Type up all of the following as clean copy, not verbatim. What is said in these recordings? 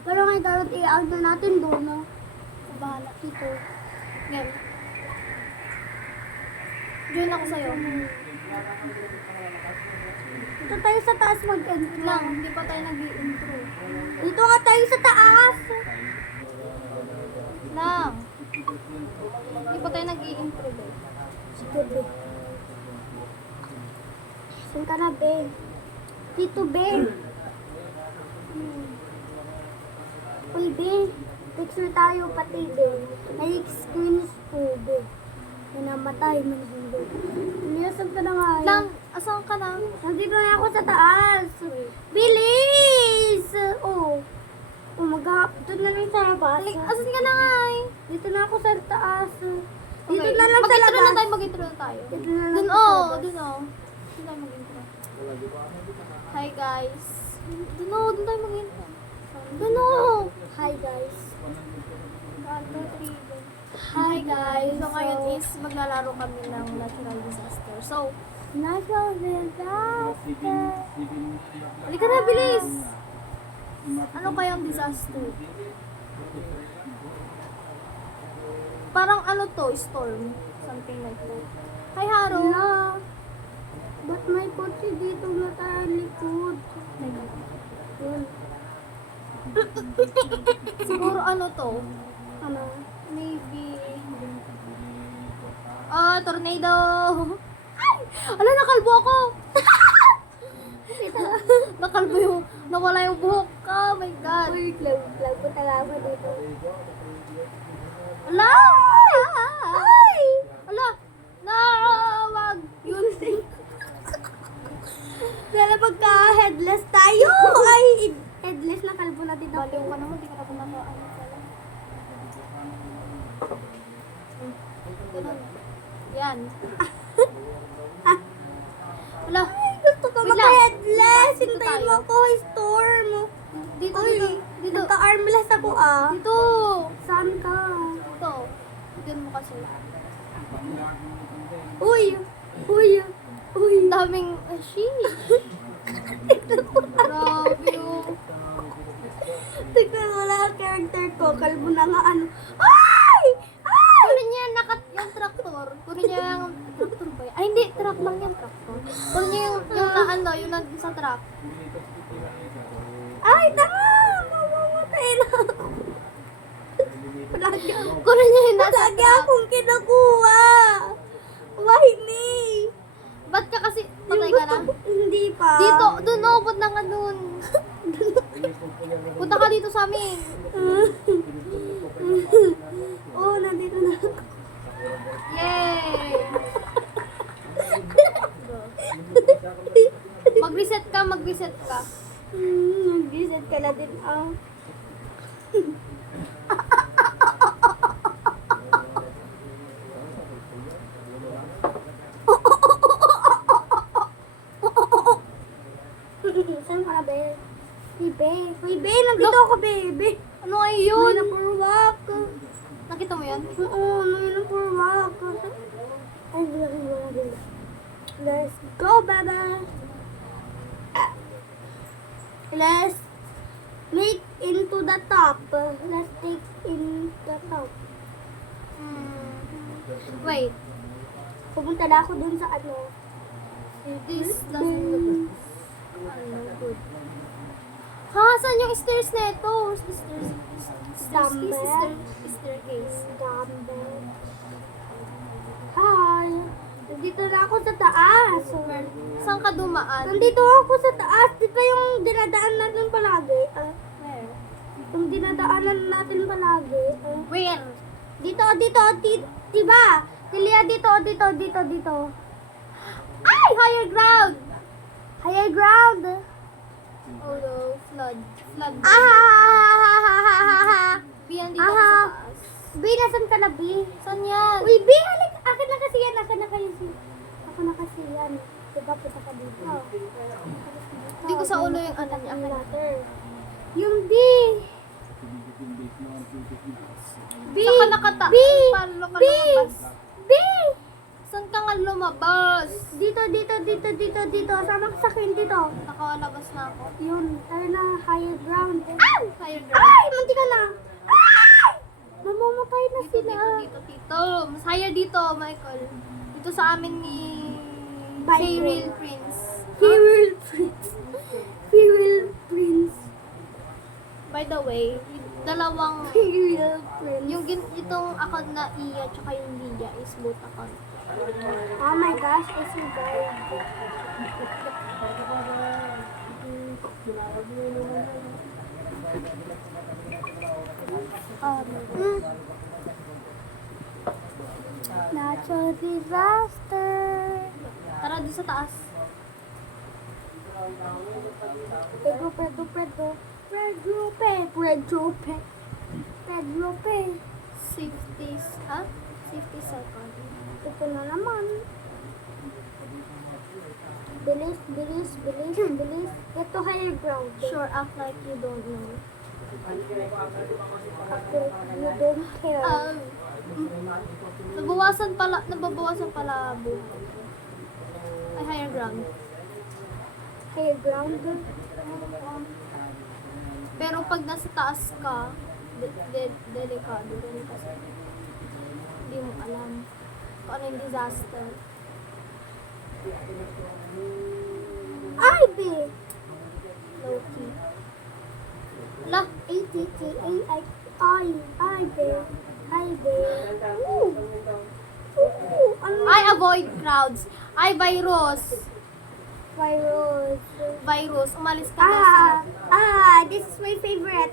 Pero ngayon dapat i-out na natin doon, no? Bahala dito. Game. Join ako sa'yo. Dito tayo sa taas mag-intro. Lang, hindi pa tayo nag-i-intro. Dito nga tayo sa taas. Lang. Hindi pa tayo nag-i-intro, babe. Sige, be. Saan ka na, be? Dito, be. Uy, be. Picture tayo pati, be. Nai-screens ko, be. Nanamatay man din, be. Niyasag ka na nga. Lang, asan ka na? Nandito na ako sa taas. Bilis! Oh. Oh, doon na lang sa labas. Asan ka na nga eh? Dito na ako sa taas. Dito Okay, na lang sa mag-intro na labas. tayo, mag-intro na tayo. Dito na lang Dun sa oh, labas. dun oh. Dun tayo mag-intro. Hi guys. Dun oh, dun tayo mag-intro. Dun oh. Hi, guys. 1, 2, 3, go. Hi, guys. So ngayon is maglalaro kami ng natural disaster. So, Natural disaster. halika na, bilis! Ano kayang disaster? Parang ano to, storm. Something like that. Hi, Haro! Hala. Ba't may kotse dito na tayo likod? Yun. Siguro ano to? Ano? Maybe... tornado! Ay! Ala, nakalbo ako! Nakalbo yung... Nawala yung buhok ka. Oh my God. Uy, lag po talaga dito. Ala! Ay! Ala! Na! Wag! Yun. Dala pagka-headless tayo! Ay! Headless na kalbo na dito. Baliw ka naman. Di ka na ano pala. Ganun. Yan. Ala! Gusto ko Wait lang. maka-headless. Dito Hintayin tayo. mo ako, storm. Dito, Uy, dito. Dito. nagka-armless ako ah. Dito. Saan ka? Dito. Diyan mo kasi. Uy! Uy! Uy! Ang daming... sheesh. Grabe yung... Tignan mo lang ang character ko. Kalbo na nga ano. Ay! Ay! Kunin niya yung traktor. Kunin niya yung... Traktor ba yan? Ay, hindi. Truck lang yung traktor. Kunin niya yung na ano, yung nandun sa truck. Ay, tanga! Mamamatay na. Palagi ako. Kunin niya yung nasa Palagi truck. akong kinukuha. Why me? Ba't ka kasi... Patay ka na? Hindi pa. Dito, dun oh, ba't na nga dun? Punta ka dito sa amin. Oh, nandito na ako. Yay! Mag-reset ka, mag-reset ka. Nag-reset ka na din. Ah. Saan ka na, be? Hey, be. Hey, be. Nandito ako, baby. Ano ay Yun. yun? Na for walk. Nakita mo yan? Oo, na for walk. Ay, wala. Let's go, baby. Let's make into the top. Let's take in the top. Wait. Pumunta na ako dun sa ano. This doesn't look good. Ha? Saan yung stairs na ito? Where's the stairs? Staircase. Dumbbell. Hi. Nandito na ako sa taas. Saan ka dumaan? Nandito ako sa taas. Di ba yung dinadaan natin palagi? Where? Yung dinadaanan natin palagi. Where? Dito. Diba? Tilia, dito. Ay! Higher ground! Higher ground. Oh no, flood. Flood. Ah! Biyan dito ako sa taas. B, nasan ka na, B? Saan yan? Uy, B, halik. Akin na kasi yan. Ako na kasi yan. Diba, punta ka dito. Hindi ko sa ulo yung ano niya. Akin. Water. Yung B. B. Saan ka nakata? B. Paano ka B. lumabas? B. Saan ka nga lumabas? Dito. Sama ka sa akin dito. Nakalabas na ako. Yun. Tayo na higher ground. Higher ground. Tito. Masaya dito, Michael. Dito sa amin ni Bye, Cheryl bro. Prince. Hero Prince. Hero Prince. By the way, yung dalawang, Hero Prince. itong account na Iya tsaka yung Lydia is both account. Oh my gosh, I survived. Mm. Natural disaster. Tara doon sa taas. Pedro Pe. Safety second. Ito na naman. Bilis. Ito higher ground. Sure, act like you don't know. Okay, you don't care. Nababawasan pala buhay. Ay, higher ground. Higher ground. Pero pag nasa taas ka, delikado rin kasi hindi mo alam kung ano yung disaster. Ay, be. Low-key. Ala, Ay, be. Ooh. Ano? I avoid crowds. Ay, virus. Virus. Umalis ka na sa... This is my favorite.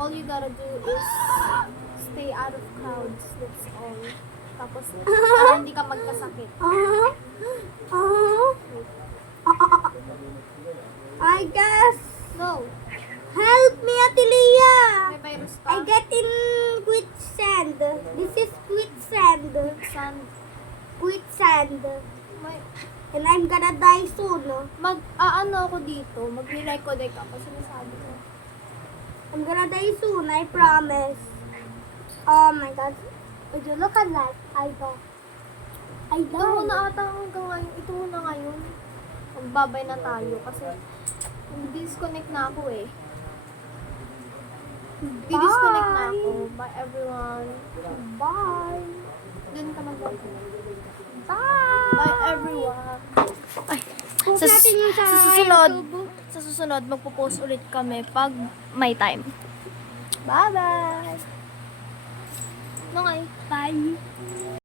All you gotta do is stay out of crowds. That's all. Tapos, para hindi ka magkasakit. I guess. No. Help me, Atilia. May virus ka. I get in quicksand. This is quicksand. Quicksand. May, And I'm gonna die soon. ano ako dito. Mag-reconnect ako. Sinasabi ko. I'm gonna die soon, I promise. Oh my god. Would you look at that? I Ito muna ata hanggang ngayon. Ito muna ngayon. Magbabay na tayo kasi disconnect na ako eh. Di-disconnect na ako. Bye everyone. Bye. Dun ka mag-bye. Bye. Bye everyone. Ay, Post natin yung sa sa susunod magpo-post ulit kami pag may time. Bye-bye. No, nga eh. Bye.